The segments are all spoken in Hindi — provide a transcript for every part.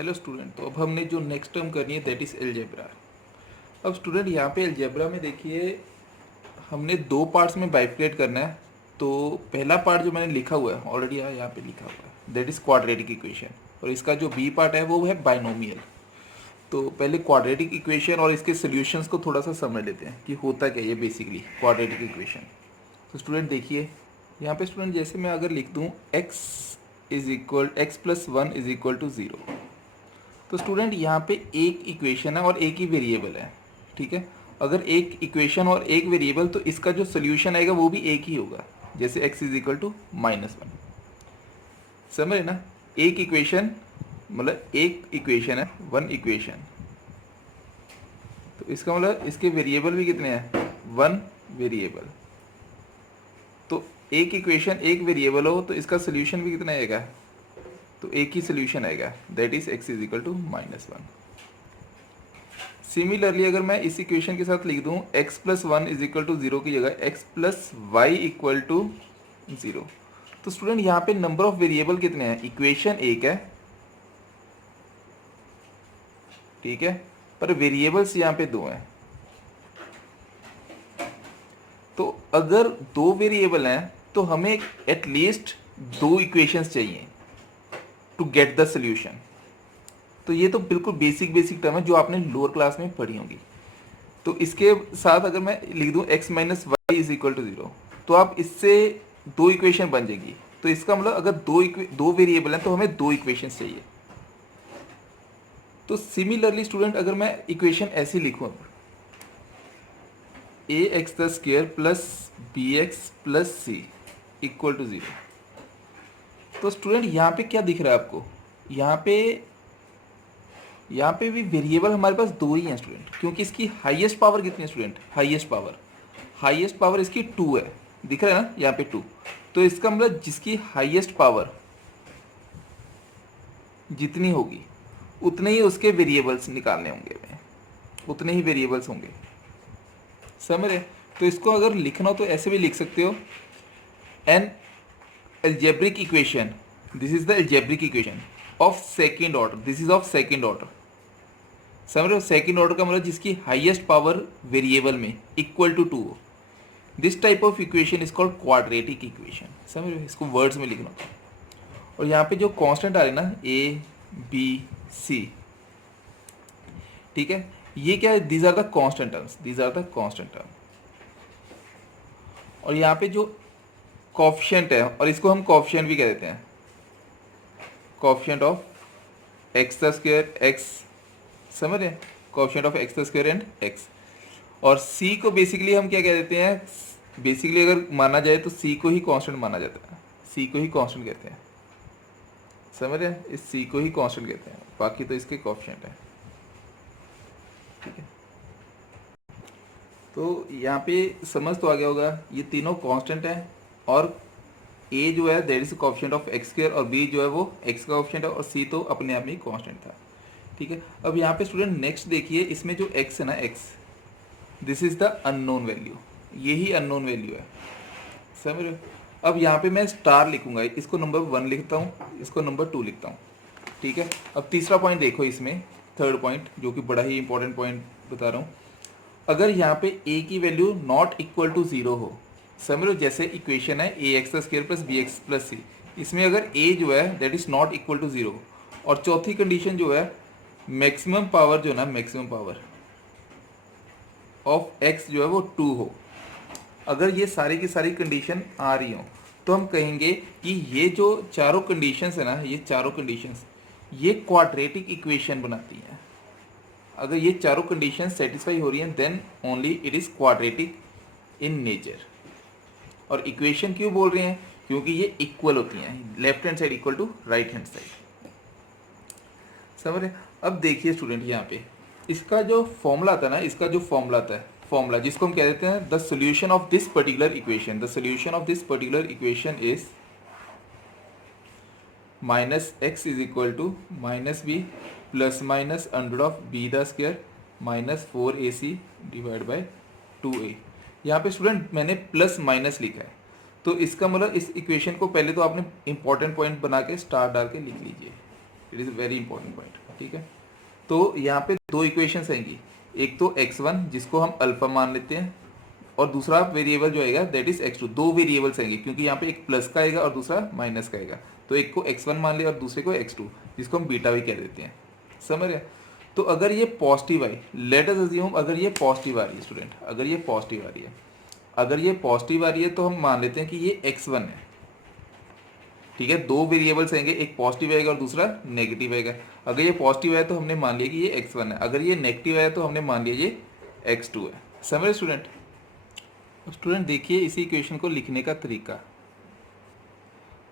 हेलो स्टूडेंट, तो अब हमने जो नेक्स्ट टर्म करनी है दैट इज़ अलजेब्रा। अब स्टूडेंट यहाँ पे अलजेब्रा में देखिए हमने दो पार्ट्स में बाइफर्केट करना है। तो पहला पार्ट जो मैंने लिखा हुआ है ऑलरेडी यहाँ पे लिखा हुआ है दैट इज़ क्वाड्रेटिक इक्वेशन, और इसका जो बी पार्ट है वो है बाइनोमियल। तो पहले क्वाड्रेटिक इक्वेशन और इसके सोल्यूशंस को थोड़ा सा समझ लेते हैं कि होता क्या है ये बेसिकली क्वाड्रेटिक इक्वेशन। तो स्टूडेंट देखिए यहाँ पे स्टूडेंट जैसे मैं अगर लिख दूँ x+1 इज इक्वल टू 0। तो स्टूडेंट यहाँ पे एक इक्वेशन है और एक ही वेरिएबल है, ठीक है। अगर एक इक्वेशन और एक वेरिएबल तो इसका जो सोल्यूशन आएगा वो भी एक ही होगा, जैसे x इज इक्वल टू -1। समझ रहे ना, एक इक्वेशन मतलब एक इक्वेशन है, वन इक्वेशन, तो इसका मतलब इसके वेरिएबल भी कितने हैं, वन वेरिएबल। तो एक इक्वेशन एक वेरिएबल हो तो इसका सोल्यूशन भी कितना आएगा, तो एक ही सोल्यूशन आएगा that is x is equal to -1। Similarly अगर मैं इस इक्वेशन के साथ लिख दूं x+1 इज इक्वल टू 0 की जगह x+y इक्वल टू 0, तो स्टूडेंट यहाँ पे नंबर ऑफ वेरिएबल कितने हैं, इक्वेशन एक है, ठीक है, पर वेरिएबल्स यहाँ पे दो हैं। तो अगर दो वेरिएबल हैं तो हमें एटलीस्ट दो इक्वेशंस चाहिए टू गेट द सोल्यूशन। तो ये तो बिल्कुल बेसिक टर्म है जो आपने लोअर क्लास में पढ़ी होंगी। तो इसके साथ अगर मैं लिख दूं x minus y is equal to 0, तो आप इससे दो इक्वेशन बन जाएगी। तो इसका मतलब अगर दो वेरिएबल हैं तो हमें दो इक्वेशंस चाहिए। तो सिमिलरली स्टूडेंट अगर मैं इक्वेशन ऐसी लिखूं ax² plus bx plus c equal to 0, तो स्टूडेंट यहाँ पे क्या दिख रहा है आपको, यहाँ पे भी वेरिएबल हमारे पास दो ही हैं स्टूडेंट, क्योंकि इसकी हाईएस्ट पावर कितनी है स्टूडेंट, हाईएस्ट पावर इसकी 2 है, दिख रहा है ना यहाँ पे 2। तो इसका मतलब जिसकी हाईएस्ट पावर जितनी होगी उतने ही उसके वेरिएबल्स निकालने होंगे, उतने ही वेरिएबल्स होंगे, समझ रहे। तो इसको अगर लिखना हो तो ऐसे भी लिख सकते हो, N algebraic equation, this is the algebraic equation of second order, this is of second order। समझ रहे हो, सेकेंड ऑर्डर का मतलब जिसकी हाईएस्ट पावर वेरिएबल में इक्वल टू 2 हो, this type of equation is called quadratic equation. समझ रहे हो, इसको वर्ड्स में लिखना। और यहाँ पे जो कांस्टेंट आ रहे हैं ना a b c, ठीक है, ये क्या है, these are the constant terms, these are the constant term. और यहाँ पे जो कोफिशिएंट है, और इसको हम कोफिशिएंट भी कह देते हैं, कोफिशिएंट ऑफ x², x, समझ रहे हैं, coefficient of x² and x। और c को बेसिकली हम क्या कह देते हैं, बेसिकली अगर माना जाए तो c को ही कांस्टेंट माना जाता है, c को ही कांस्टेंट कहते हैं, समझ रहे हैं, इस c को ही कांस्टेंट कहते हैं, बाकी तो इसके कोफिशिएंट है, ठीक है। तो यहाँ पे समझ तो आ गया होगा, ये तीनों कांस्टेंट हैं, और a जो है that is coefficient of x² और b जो है वो x का कोफिशिएंट है, और c तो अपने आप में ही कांस्टेंट था, ठीक है। अब यहाँ पे स्टूडेंट नेक्स्ट देखिए, इसमें जो x है ना, x, this is the unknown value, यही अननोन वैल्यू है, समझ रहे हो। अब यहाँ पे मैं स्टार लिखूंगा, इसको नंबर 1 लिखता हूँ, इसको नंबर 2 लिखता हूँ, ठीक है। अब तीसरा पॉइंट देखो इसमें, थर्ड पॉइंट जो कि बड़ा ही इंपॉर्टेंट पॉइंट बता रहा हूँ, अगर यहाँ पे a की वैल्यू नॉट इक्वल टू 0 हो, समझ लो, जैसे इक्वेशन है ax² plus bx plus c, इसमें अगर a जो है that is not equal to 0, और चौथी कंडीशन जो है मैक्सिमम पावर जो है ना, मैक्सिमम पावर ऑफ x जो है वो 2 हो, अगर ये सारी की सारी कंडीशन आ रही हो, तो हम कहेंगे कि ये जो चारों कंडीशंस है ना, ये चारों कंडीशंस ये क्वाड्रेटिक इक्वेशन बनाती हैं। अगर ये चारों कंडीशंस सेटिस्फाई हो रही हैं then only it is quadratic in nature. और इक्वेशन क्यों बोल रहे हैं, क्योंकि ये इक्वल होती हैं, left hand side equal to right hand side, समझ रहे। अब देखिए स्टूडेंट यहाँ पे इसका जो फॉर्मूला आता है ना, इसका जो फॉर्मूला आता है, फॉर्मूला जिसको हम कह देते हैं the solution of this particular equation, the solution of this particular equation is -x is equal to -b plus minus under of b² minus 4ac divide by 2a। यहाँ पे स्टूडेंट मैंने प्लस माइनस लिखा है, तो इसका मतलब इस इक्वेशन को पहले तो आपने इंपॉर्टेंट पॉइंट बना के स्टार डाल के लिख लीजिए, it is very important point, ठीक है। तो यहाँ पे दो इक्वेशंस आएंगी, एक तो x1 जिसको हम अल्फा मान लेते हैं, और दूसरा वेरिएबल जो आएगा दैट इज x2। दो वेरिएबल्स आएंगे क्योंकि यहाँ पे एक प्लस का आएगा और दूसरा माइनस का आएगा, तो एक को x1 मान लिया और दूसरे को x2, जिसको हम बीटा भी कह देते हैं, समझ रहे। तो अगर ये पॉजिटिव आई, लेट अस अज्यूम अगर ये पॉजिटिव आ रही है स्टूडेंट, अगर ये पॉजिटिव आ रही है, अगर ये पॉजिटिव आ रही है तो हम मान लेते हैं कि ये x1 है, ठीक है। दो वेरिएबल्स आएंगे, एक पॉजिटिव आएगा और दूसरा नेगेटिव आएगा। अगर ये पॉजिटिव आया तो हमने मान लिया कि ये x1 है, अगर ये नेगेटिव आया तो हमने मान लिया ये x2 है, समझ स्टूडेंट। स्टूडेंट देखिए इसी इक्वेशन को लिखने का तरीका,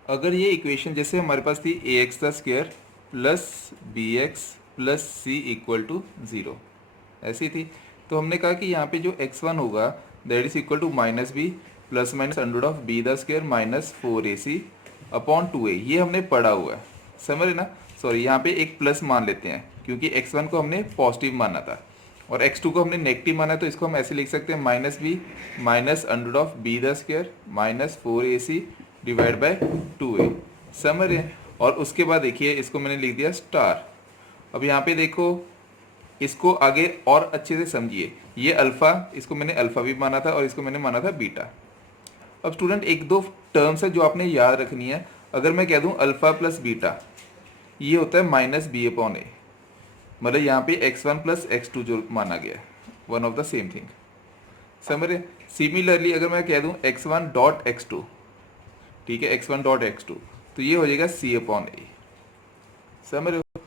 अगर ये इक्वेशन जैसे हमारे पास थी ax² plus bx plus c equal to 0 ऐसी थी, तो हमने कहा कि यहाँ पे जो x1 होगा that is equal to minus b plus minus under of b² minus 4ac upon 2a, ये हमने पढ़ा हुआ है, समझ रहे ना। सॉरी यहाँ पे एक प्लस मान लेते हैं क्योंकि x1 को हमने पॉजिटिव माना था और x2 को हमने नेगेटिव माना, तो इसको हम ऐसे लिख सकते हैं minus b minus under of b² minus 4ac divide by 2a, समझ रहे हैं। और उसके बाद देखिए इसको मैंने लिख दिया स्टार। अब यहाँ पे देखो इसको आगे और अच्छे से समझिए, ये अल्फ़ा, इसको मैंने अल्फ़ा भी माना था और इसको मैंने माना था बीटा। अब स्टूडेंट एक दो टर्म्स है जो आपने याद रखनी है, अगर मैं कह दूं अल्फ़ा प्लस बीटा, ये होता है माइनस बी अपॉन ए, मतलब यहाँ पे x1 प्लस x2 जो माना गया, one of the same thing, समझ रहे। सिमिलरली अगर मैं कह दूं x1 डॉट x2, ठीक है, x1 डॉट x2, तो ये हो जाएगा c अपॉन ए, समझ रहे हो।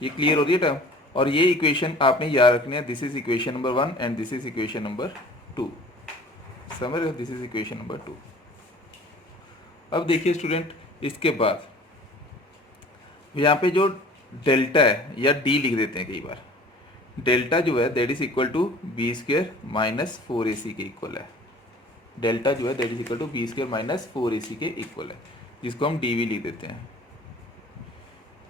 ये क्लियर हो रही है टर्म, और ये इक्वेशन आपने याद रखनी है, this is equation number 1 and this is equation number 2, समझ रहे हो, दिस इज इक्वेशन नंबर 2। अब देखिए स्टूडेंट इसके बाद यहाँ पे जो डेल्टा है या डी लिख देते हैं कई बार, डेल्टा जो है that is equal to b² minus 4ac के इक्वल है, डेल्टा जो है that is equal to b² minus 4ac के इक्वल है, जिसको हम डी भी लिख देते हैं,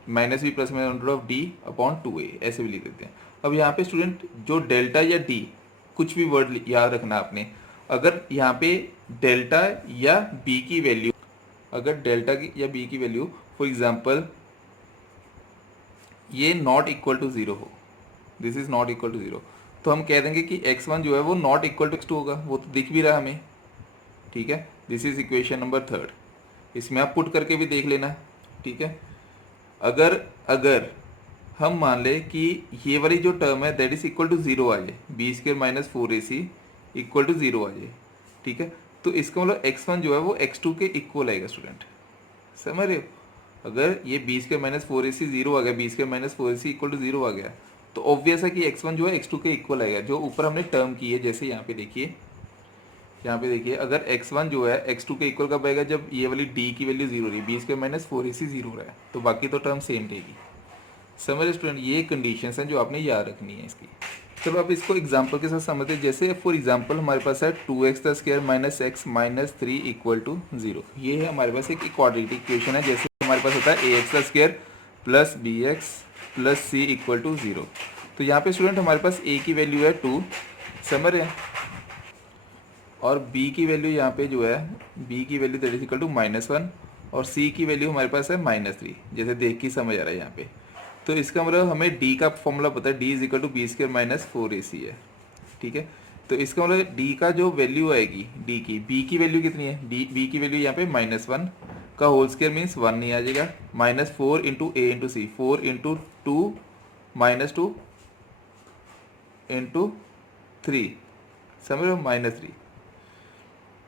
minus b plus minus under of d upon 2a ऐसे भी लिख देते हैं। अब यहाँ पे स्टूडेंट जो डेल्टा या डी, कुछ भी वर्ड याद रखना आपने, अगर यहाँ पे डेल्टा या बी की वैल्यू, अगर डेल्टा की या बी की वैल्यू फॉर एग्जांपल ये नॉट इक्वल टू 0 हो, this is not equal to 0, तो हम कह देंगे कि x1 जो है वो नॉट इक्वल टू x2 होगा, वो तो दिख भी रहा हमें, ठीक है। दिस इज इक्वेशन नंबर 3, इसमें आप पुट करके भी देख लेना, ठीक है। अगर हम मान ले कि ये वाली जो टर्म है दैट इज इक्वल टू 0 आ जाए, b² minus 4ac equal to 0 आ जाए, ठीक है, तो इसका मतलब x1 जो है वो x2 के इक्वल आएगा स्टूडेंट, समझ रहे हो। अगर ये b² माइनस 4ac 0 आ गया, b² minus 4ac equal to 0 आ गया, तो ऑब्वियस है कि x1 जो है x2 के इक्वल आएगा, जो ऊपर हमने टर्म की है। जैसे यहाँ पे देखिए, यहाँ पे देखिए अगर x1 जो है x2 के इक्वल कब आएगा, जब ये वाली d की वैल्यू 0 रही, b² माइनस 4ac 0 रहा है, तो बाकी तो टर्म सेम रहेगी, समझ रहे स्टूडेंट। ये कंडीशंस हैं जो आपने याद रखनी है इसकी। चलो अब इसको एग्जांपल के साथ समझते हैं। जैसे फॉर एग्जांपल हमारे पास है 2x² minus x minus 3 equal to 0, ये है हमारे पास एक क्वाड्रेटिक इक्वेशन है। जैसे हमारे पास होता है ax² plus bx plus c equal to 0, तो यहाँ पे स्टूडेंट हमारे पास a की वैल्यू है 2, समझ रहे हैं, और b की वैल्यू यहाँ पे जो है b की value that is equal to -1 और c की वैल्यू हमारे पास है -3, जैसे देख के समझ आ रहा है यहाँ पे। तो इसका मतलब हमें d का फॉर्मूला पता है, d is equal to b² minus 4ac है, ठीक है। तो इसका मतलब d का जो वैल्यू आएगी d की, b की वैल्यू कितनी है, b की वैल्यू यहाँ पे -1 का होल स्क्वायर मीन्स 1 नहीं आ जाएगा, -4 into a into c, 4 into 2 -2 into 3, समझ लो -3।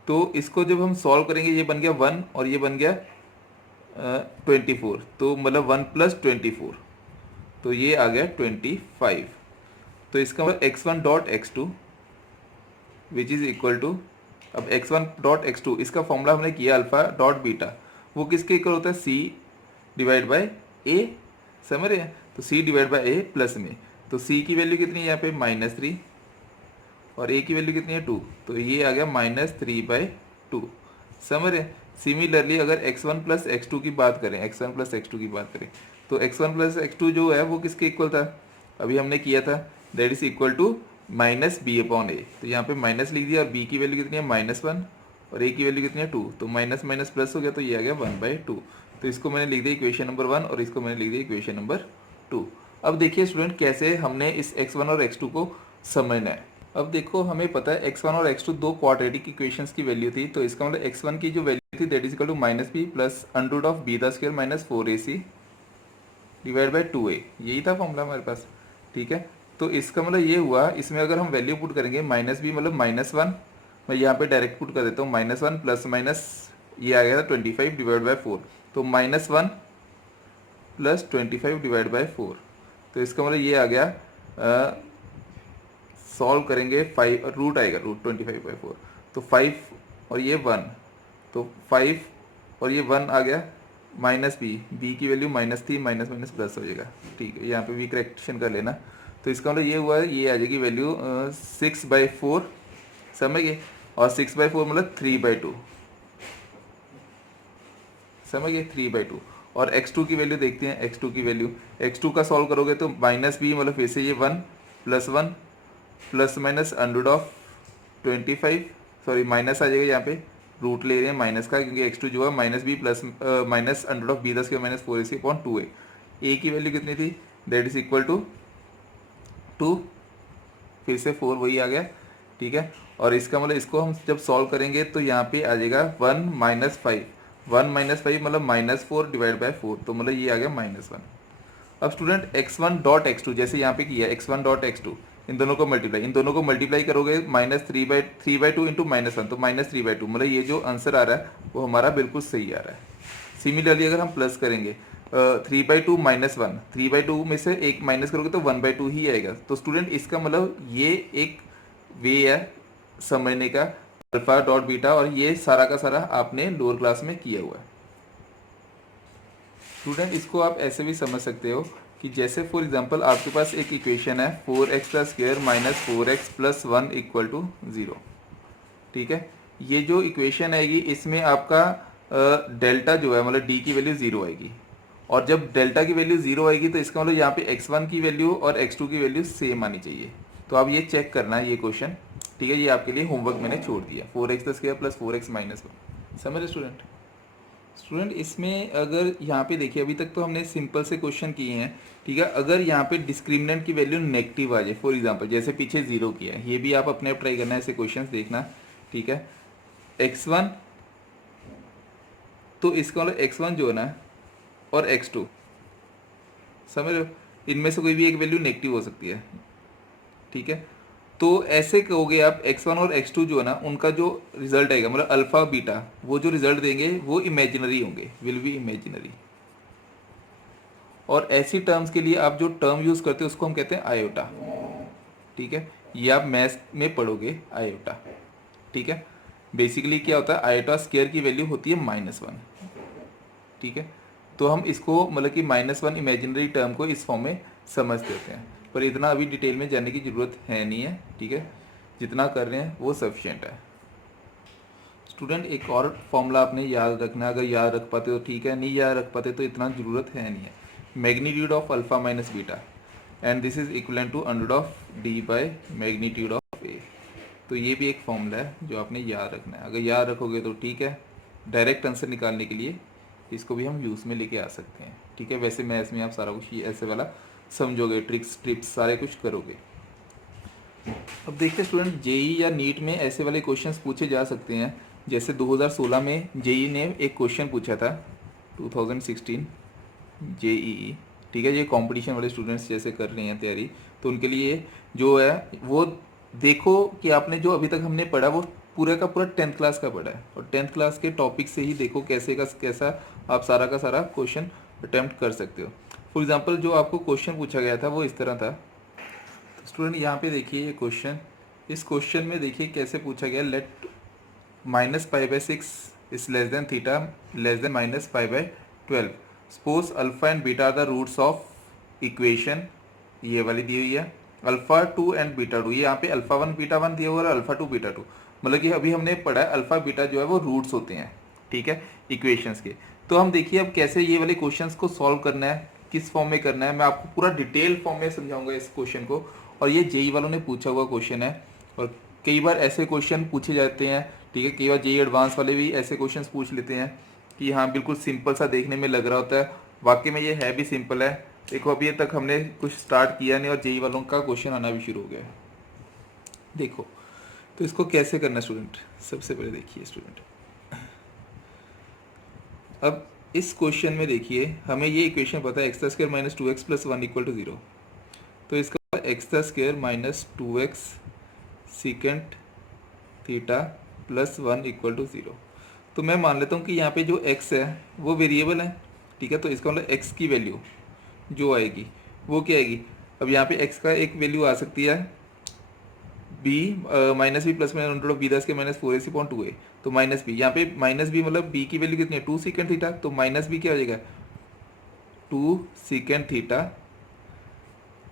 तो इसको जब हम सॉल्व करेंगे ये बन गया 1 और ये बन गया 24, तो मतलब 1 प्लस 24, तो ये आ गया 25। तो इसका मतलब x1 dot x2 which is equal to, अब x1 डॉट x2 इसका फॉर्मूला हमने किया अल्फा डॉट बीटा, वो किसके इक्वल होता है, c डिवाइड बाय a, समझ रहे हैं। तो c divide by a plus में, तो c की वैल्यू कितनी है यहाँ पे -3 और a की वैल्यू कितनी है 2, तो ये आ गया -3/2, समझ रहे हैं। सिमिलरली अगर x1 प्लस x2 की बात करें, x1 प्लस x2 की बात करें, तो x1 प्लस x2 जो है वो किसके इक्वल था, अभी हमने किया था, that is equal to -b upon a, तो यहाँ पे माइनस लिख दिया और b की वैल्यू कितनी है -1 और ए की वैल्यू कितनी है 2, तो माइनस माइनस प्लस हो गया, तो ये आ गया 1/2। तो इसको मैंने लिख दिया इक्वेशन नंबर 1 और इसको मैंने लिख दिया इक्वेशन नंबर 2। अब देखिए स्टूडेंट कैसे हमने इस x1 और x2 को समझना है। अब देखो हमें पता है x1 और x2 दो क्वाड्रेटिक इक्वेशंस की वैल्यू थी, तो इसका मतलब x1 की जो वैल्यू थी that is equal to -b plus under of b the square minus 4ac divide by 2a, यही था फॉर्मूला हमारे पास। ठीक है, तो इसका मतलब ये हुआ, इसमें अगर हम वैल्यू पुट करेंगे -b मतलब -1, मैं यहाँ पे डायरेक्ट पुट कर देता हूँ -1 प्लस माइनस ये आ गया था 25 डिवाइड बाई 4, तो -1 प्लस 25 डिवाइड बाई 4, तो इसका मतलब ये आ गया सॉल्व करेंगे 5 रूट आएगा रूट 25/4, तो 5 और ये 1, तो 5 और ये 1 आ गया -b की वैल्यू माइनस थी, माइनस माइनस प्लस हो जाएगा। ठीक है, यहाँ पे भी करेक्शन कर लेना। तो इसका मतलब ये हुआ, ये आ जाएगी वैल्यू 6/4, समझ गए, और 6/4 मतलब 3/2, समझ गए 3/2। और x2 की वैल्यू देखते हैं, x2 की वैल्यू, x2 का सॉल्व करोगे तो -b मतलब फिर से ये 1 plus 1 plus minus under of 25, sorry minus आ जाएगा, यहाँ पे रूट ले रहे हैं माइनस का, क्योंकि x2 जो है -b plus minus under of b the square minus 4ac/2a। a की वैल्यू कितनी थी, दैट इज इक्वल टू 2, फिर से 4 वही आ गया। ठीक है, और इसका मतलब इसको हम जब सॉल्व करेंगे तो यहाँ पे आ जाएगा 1 - 5, 1 - 5 मतलब -4 डिवाइड बाई 4, तो मतलब ये आ गया -1। अब स्टूडेंट x1 डॉट x2 जैसे यहाँ पे किया x1 डॉट x2, इन दोनों को मल्टीप्लाई करोगे -3/2 इंटू -1, तो -3/2 मतलब ये जो आंसर आ रहा है वो हमारा बिल्कुल सही आ रहा है। सिमिलरली अगर हम प्लस करेंगे 3/2 -1, 3/2 में से एक माइनस करोगे तो 1/2 ही आएगा। तो स्टूडेंट इसका मतलब ये एक वे है समझने का अल्फा डॉट बीटा, और ये सारा का सारा आपने लोअर क्लास में किया हुआ है। स्टूडेंट इसको आप ऐसे भी समझ सकते हो कि जैसे फॉर एग्जांपल आपके पास एक इक्वेशन है 4x का square minus 4x plus 1 equal to 0। ठीक है, ये जो इक्वेशन आएगी इसमें आपका डेल्टा जो है मतलब d की वैल्यू 0 आएगी, और जब डेल्टा की वैल्यू 0 आएगी तो इसका मतलब यहाँ पे x1 की वैल्यू और x2 की वैल्यू सेम आनी चाहिए। तो आप ये चेक करना है ये क्वेश्चन। ठीक है, ये आपके लिए होमवर्क मैंने छोड़ दिया, 4x का स्क्वायर प्लस 4x माइनस 1। समझ रहे स्टूडेंट इसमें अगर यहाँ पे देखिए अभी तक तो हमने सिंपल से क्वेश्चन किए हैं। ठीक है, अगर यहाँ पे डिस्क्रिमिनेंट की वैल्यू नेगेटिव आ जाए, फॉर एग्जांपल जैसे पीछे 0 किया है, ये भी आप अपने आप ट्राई करना है, ऐसे क्वेश्चंस देखना। ठीक है, x1 तो इसका मतलब x1 जो है ना और x2, समझ रहे हो, इनमें से कोई भी एक वैल्यू नेगेटिव हो सकती है। ठीक है, तो ऐसे कहोगे आप x1 और x2 जो है ना उनका जो रिजल्ट आएगा मतलब अल्फा बीटा, वो जो रिजल्ट देंगे वो इमेजिनरी होंगे, विल बी इमेजिनरी। और ऐसी टर्म्स के लिए आप जो टर्म यूज करते हो उसको हम कहते हैं आयोटा। ठीक है, ये आप मैथ्स में पढ़ोगे आयोटा। ठीक है, बेसिकली क्या होता है, आयोटा स्क्वायर की वैल्यू होती है -1। ठीक है, तो हम इसको मतलब कि -1 इमेजिनरी टर्म को इस फॉर्म में समझते होते हैं, पर इतना अभी डिटेल में जाने की ज़रूरत है नहीं है। ठीक है, जितना कर रहे हैं वो सफिशिएंट है। स्टूडेंट एक और फॉर्मूला आपने याद रखना है, अगर याद रख पाते तो ठीक है, नहीं याद रख पाते तो इतना ज़रूरत है नहीं है। Magnitude of alpha minus beta and this is equal to under of D by magnitude of A. तो ये भी एक फॉर्मूला है जो आपने याद रखना है, अगर याद रखोगे तो ठीक है। डायरेक्ट आंसर निकालने के लिए इसको भी हम यूज़ में लेके आ सकते हैं। ठीक है, वैसे मैथ्स में आप सारा कुछ ये ऐसे वाला समझोगे, ट्रिक्स टिप्स सारे कुछ करोगे। अब देखते हैं स्टूडेंट जेई या नीट में ऐसे वाले क्वेश्चंस पूछे जा सकते हैं, जैसे 2016 में जेई ने एक क्वेश्चन पूछा था, 2016 जेईई। ठीक है, ये कंपटीशन वाले स्टूडेंट्स जैसे कर रहे हैं तैयारी, तो उनके लिए जो है वो देखो कि आपने जो अभी तक हमने पढ़ा वो पूरा का पूरा 10th क्लास का पढ़ा है, और 10th क्लास के टॉपिक से ही देखो कैसे का कैसा आप सारा का सारा क्वेश्चन अटैम्प्ट कर सकते हो। फॉर एग्जांपल जो आपको क्वेश्चन पूछा गया था वो इस तरह था। तो स्टूडेंट यहाँ पे देखिए ये क्वेश्चन, इस क्वेश्चन में देखिए कैसे पूछा गया, let -π/6 is less than theta less than -π/12, suppose alpha and beta are the roots of equation, ये वाली दी हुई है, अल्फा 2 एंड बीटा 2, ये यहाँ पे अल्फा 1 बीटा 1 दिया हुआ है और अल्फा 2 बीटा 2, मतलब कि अभी हमने पढ़ा है अल्फा बीटा जो है वो रूट्स होते हैं। ठीक है, इक्वेशंस के। तो हम देखिए अब कैसे ये वाले क्वेश्चंस को सॉल्व करना है, किस फॉर्म में करना है, मैं आपको पूरा डिटेल फॉर्म में समझाऊंगा इस क्वेश्चन को। और ये जेई वालों ने पूछा हुआ क्वेश्चन है, और कई बार ऐसे क्वेश्चन पूछे जाते हैं ठीक है, कई बार जेई एडवांस वाले भी ऐसे क्वेश्चंस पूछ लेते हैं कि हाँ बिल्कुल सिंपल सा देखने में लग रहा होता है, वाकई में ये है भी सिंपल है। देखो अभी तक हमने कुछ स्टार्ट किया नहीं और जेई वालों का क्वेश्चन आना भी शुरू हो गया है। देखो तो इसको कैसे करना स्टूडेंट, सबसे पहले देखिए स्टूडेंट, अब इस क्वेश्चन में देखिए हमें ये इक्वेशन पता है x square minus 2x plus 1 equal to 0। तो इसका x square minus 2x secant theta plus 1 equal to 0। तो मैं मान लेता हूँ कि यहाँ पे जो x है वो वेरिएबल है, ठीक है। तो इसका मतलब x की वैल्यू जो आएगी वो क्या आएगी, अब यहाँ पे x का एक वैल्यू आ सकती है b माइनस बी प्लस में अंडर ऑफ बी दस के माइनस 4ac अपॉन 2a। तो माइनस बी, यहाँ पे माइनस बी मतलब b की वैल्यू कितनी है 2 सीकेंड थीटा, तो माइनस बी क्या हो जाएगा 2 सीकेंड थीटा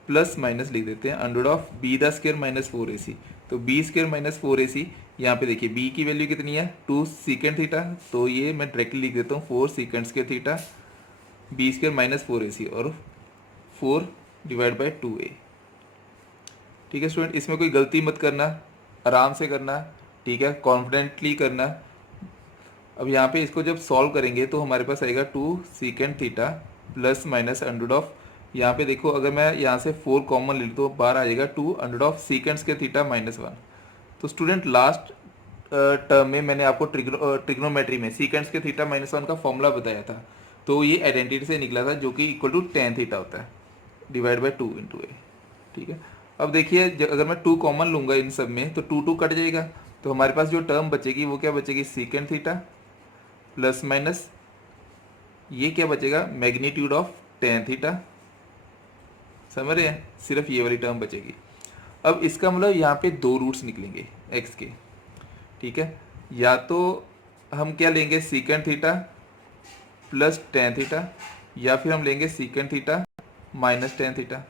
प्लस माइनस लिख देते हैं under of B the square minus 4ac। तो बी स्क्वायर माइनस 4ac, यहाँ पे देखिए b की वैल्यू कितनी है 2 सीकेंड थीटा, तो ये मैं डायरेक्टली लिख देता हूँ 4 secant square theta b square minus 4ac और 4 डिवाइड बाई 2a। ठीक है स्टूडेंट, इसमें कोई गलती मत करना, आराम से करना, ठीक है, कॉन्फिडेंटली करना। अब यहाँ पे इसको जब सॉल्व करेंगे तो हमारे पास आएगा 2 सीकेंड theta plus minus under of, यहाँ पे देखो अगर मैं यहाँ से 4 कॉमन ले लूँ तो बाहर आ जाएगा 2 अंडर ऑफ सीकेंड्स के थीटा माइनस 1। तो स्टूडेंट लास्ट टर्म में मैंने आपको ट्रिग्नोमेट्री में सीकेंड्स के थीटा माइनस 1 का फॉर्मूला बताया था, तो ये आइडेंटिटी से निकला था जो कि इक्वल टू टेन थीटा होता है डिवाइड बाई 2 इंटू ए। ठीक है, अब देखिए अगर मैं 2 कॉमन लूँगा इन सब में तो 2 कट जाएगा, तो हमारे पास जो टर्म बचेगी वो क्या बचेगी सीकेंड थीटा प्लस माइनस ये क्या बचेगा मैग्नीट्यूड ऑफ टेन थीटा। समझ रहे हैं, सिर्फ ये वाली टर्म बचेगी। अब इसका मतलब यहाँ पे दो रूट्स निकलेंगे x के, ठीक है, या तो हम क्या लेंगे सीकेंड थीटा प्लस टेन थीटा, या फिर हम लेंगे सीकेंड थीटा माइनस टेन थीटा।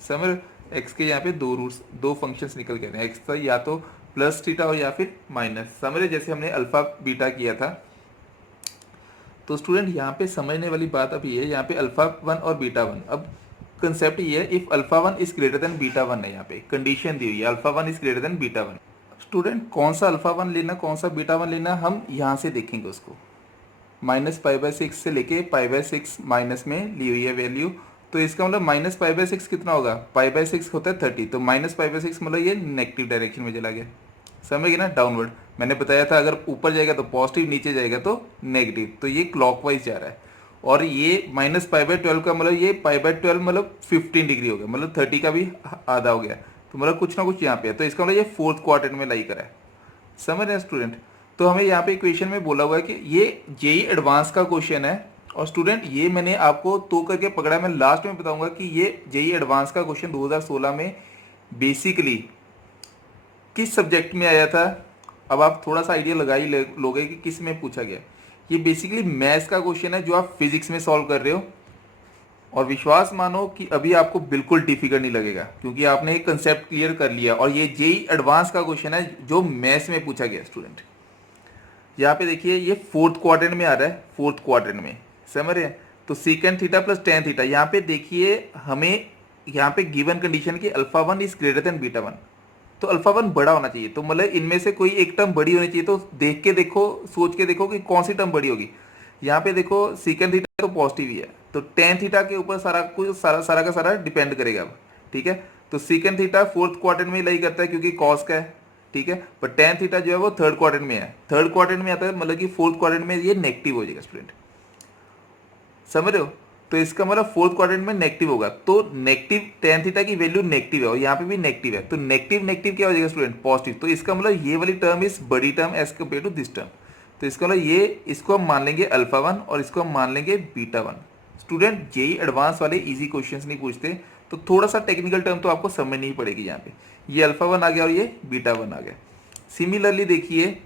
समझ, x के यहाँ पे दो रूट्स, दो फंक्शंस निकल के हैं, x का या तो प्लस थीटा हो या फिर माइनस। समझ, जैसे हमने अल्फा बीटा किया था। तो स्टूडेंट यहाँ पे समझने वाली बात अब ये है, यहाँ पे अल्फा 1 और बीटा 1, अब कंसेप्ट ये है if alpha 1 is greater than beta 1 है, यहाँ पे कंडीशन दी हुई है alpha 1 is greater than beta 1। Student कौन सा अल्फा 1 लेना कौन सा बीटा 1 लेना हम यहाँ से देखेंगे उसको, -π/6 से लेके π/6 माइनस में ली हुई है वैल्यू। तो इसका मतलब -π/6 कितना होगा, π/6 होता है 30, तो -π/6 मतलब ये नेगेटिव डायरेक्शन में चला गया। समझ गए ना, डाउनवर्ड। मैंने बताया था अगर ऊपर जाएगा तो पॉजिटिव, नीचे जाएगा तो नेगेटिव, तो ये क्लॉकवाइज जा रहा है। और ये -π/12 का मतलब ये π/12 मतलब 15 डिग्री हो गया, मतलब 30 का भी आधा हो गया, तो मतलब कुछ ना कुछ यहाँ पे है, तो इसका मतलब ये फोर्थ क्वाड्रेंट में लाई करा है। समझ रहे हैं स्टूडेंट, तो हमें यहाँ पे इक्वेशन में बोला हुआ है कि ये जेई एडवांस का क्वेश्चन है। और स्टूडेंट ये मैंने आपको तो करके पकड़ा, मैं लास्ट में बताऊंगा कि ये जेई एडवांस का क्वेश्चन 2016 में बेसिकली किस सब्जेक्ट में आया था। अब आप थोड़ा सा आइडिया लगा ही लोगे कि किस में पूछा गया। ये बेसिकली मैथ्स का क्वेश्चन है जो आप फिजिक्स में सॉल्व कर रहे हो, और विश्वास मानो कि अभी आपको बिल्कुल डिफिकल्ट नहीं लगेगा क्योंकि आपने एक कंसेप्ट क्लियर कर लिया। और ये जेई एडवांस का क्वेश्चन है जो मैथ्स में पूछा गया स्टूडेंट। यहाँ पे देखिए ये फोर्थ क्वाड्रेंट में आ रहा है, फोर्थ क्वाड्रेंट में, समझ रहे हैं। तो सीकेंड थीटा प्लस टेन थीटा, यहाँ पे देखिए हमें यहाँ पे गिवन कंडीशन की alpha 1 is greater than beta 1, तो अल्फा 1 बड़ा होना चाहिए। तो मतलब इनमें से कोई एक टर्म बड़ी होनी चाहिए, तो देख के देखो, सोच के देखो कि कौन सी टर्म बड़ी होगी। यहाँ पे देखो सीकेंड थीटा तो पॉजिटिव ही है, तो टेन थीटा के ऊपर सारा कुछ सारा का सारा डिपेंड करेगा अब, ठीक है। तो सीकेंड थीटा फोर्थ क्वाड्रेंट में लाई करता है क्योंकि कॉस का है, ठीक है, पर टेन थीटा जो है वो थर्ड क्वाड्रेंट में है, थर्ड क्वाड्रेंट में आता है मतलब कि फोर्थ क्वाड्रेंट में ये नेगेटिव हो जाएगा स्टूडेंट। समझ रहे हो, तो इसका मतलब फोर्थ क्वाड्रेंट में नेगेटिव होगा, तो नेगेटिव टेन थीटा की वैल्यू नेगेटिव है और यहाँ पे भी नेगेटिव है, तो नेगेटिव नेगेटिव क्या हो जाएगा स्टूडेंट पॉजिटिव। तो इसका मतलब ये वाली टर्म इज बड़ी term as compare to this term, तो इसका मतलब ये इसको हम मान लेंगे अल्फा 1 और इसको हम मान लेंगे बीटा 1। स्टूडेंट जेई एडवांस वाले इजी क्वेश्चंस नहीं पूछते, तो थोड़ा सा टेक्निकल टर्म तो आपको समझ नहीं पड़ेगी। यहाँ पे ये अल्फा 1 आ गया और ये बीटा 1 आ गया। सिमिलरली देखिए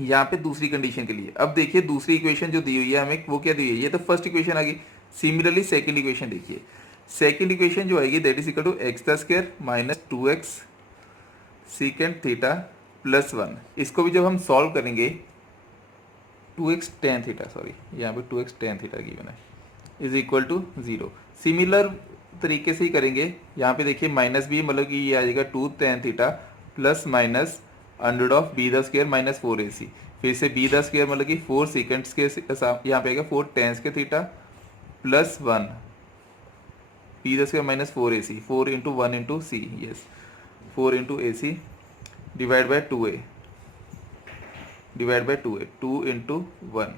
यहाँ पे दूसरी कंडीशन के लिए, अब देखिए दूसरी इक्वेशन जो दी हुई है हमें वो क्या दी हुई है, ये तो फर्स्ट इक्वेशन आ गई। सिमिलरली सेकंड इक्वेशन देखिए, सेकंड इक्वेशन जो आएगी that is equal to x the square minus 2x secant theta plus 1। इसको भी जब हम सॉल्व करेंगे 2x टेन थीटा, सॉरी यहाँ पे 2x टेन थीटा गिवन है, इज इक्वल टू 0। सिमिलर तरीके से ही करेंगे। यहाँ पे देखिए माइनस भी मतलब कि ये आ जाएगा 2 tan theta plus minus under of B the square minus 4ac। फिर से बी द स्क्वायर मतलब कि 4 सेकेंड्स के यहाँ पे आएगा 4 टेंस के theta plus 1 B the square minus 4ac, 4 into 1 into C, yes 4 into A C divide by 2a, divide by 2a, 2 into 1,